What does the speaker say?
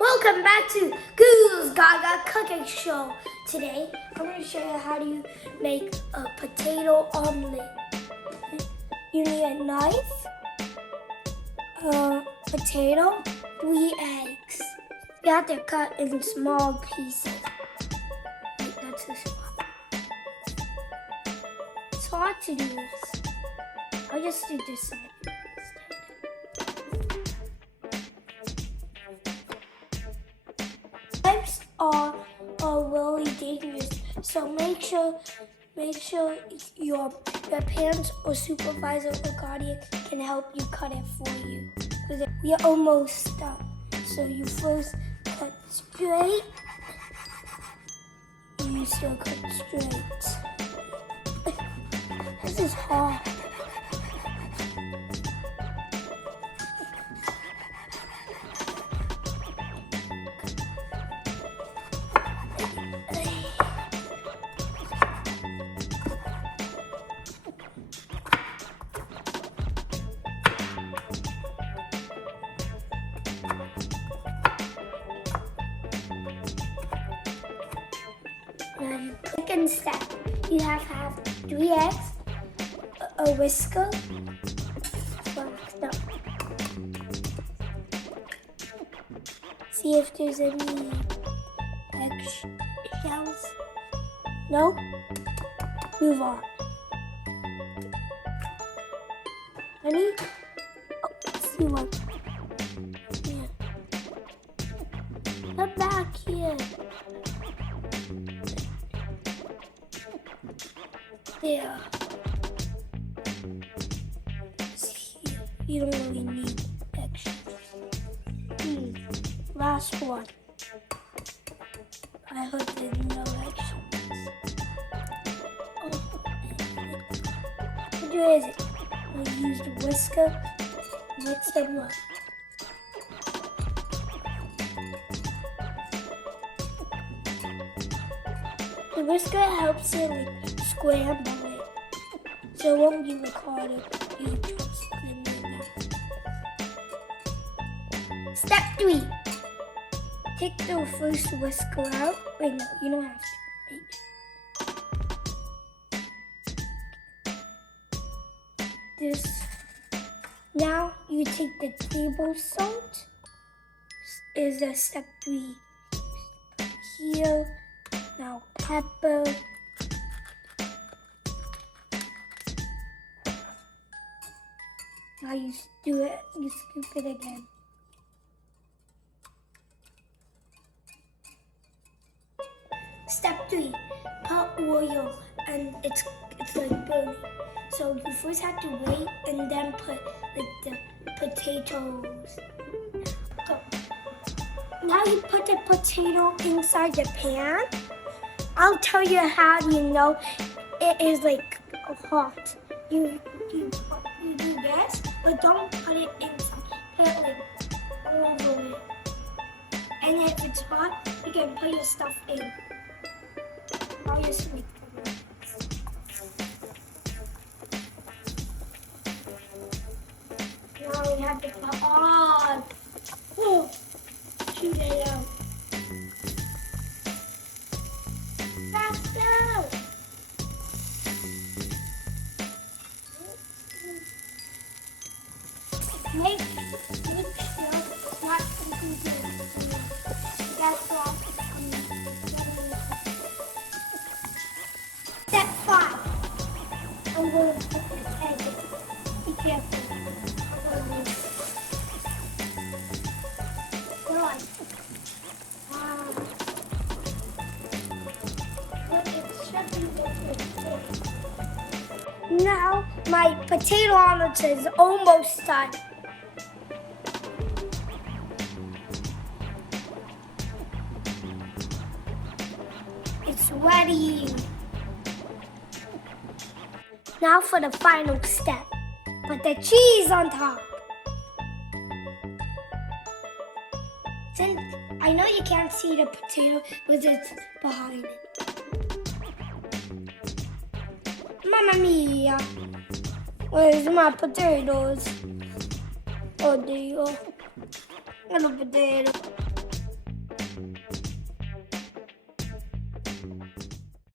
Welcome back to Google's Gaga Cooking Show. Today, I'm going to show you how to make a potato omelet. You need a knife, a potato, 3 eggs. You have to cut in small pieces. Wait, that's too small. It's hard to do this. I'll just do this side instead. Knives are really dangerous, so make sure your parents or supervisor or guardian can help you cut it for you. Because we're almost done. So you first cut straight, and you still cut straight. This is hard. Second step, you have to have 3 eggs, a whisker, see if there's any egg shells. No? Move on. Ready? Oh, let's see one. Here. Come back here. There. You don't really need extra. Last one. I hope there's no extra ones. Oh. What is it? I'll use the whisker. Mix them up. The whisker helps it scramble it, so it won't be harder to trust in the mouth. Step 3. Take the first whisker out. Wait, no, you don't have to. Wait. This. Now you take the table salt. Is a step 3. Here. Now pepper. Now you do it, you scoop it again. Step 3, put oil, and it's like burning. So you first have to wait and then put like the potatoes. So now you put the potato inside the pan. I'll tell you how you know it is like hot. You do this, but don't put it inside. Put it like over it. And if it's hot, you can put your stuff in. I'll just make it. Now we have to put on. Oh, shoot it out. Faster! Make sure it's not completely. That's why. Step 5. I'm going to put this egg in. Be careful. Good. Wow. Look, it's shutting the. Now my potato omelet is almost done. It's ready. Now for the final step. Put the cheese on top. Since I know you can't see the potato because it's behind it. Mamma mia! Where's my potatoes? Oh, there you go. Little potato.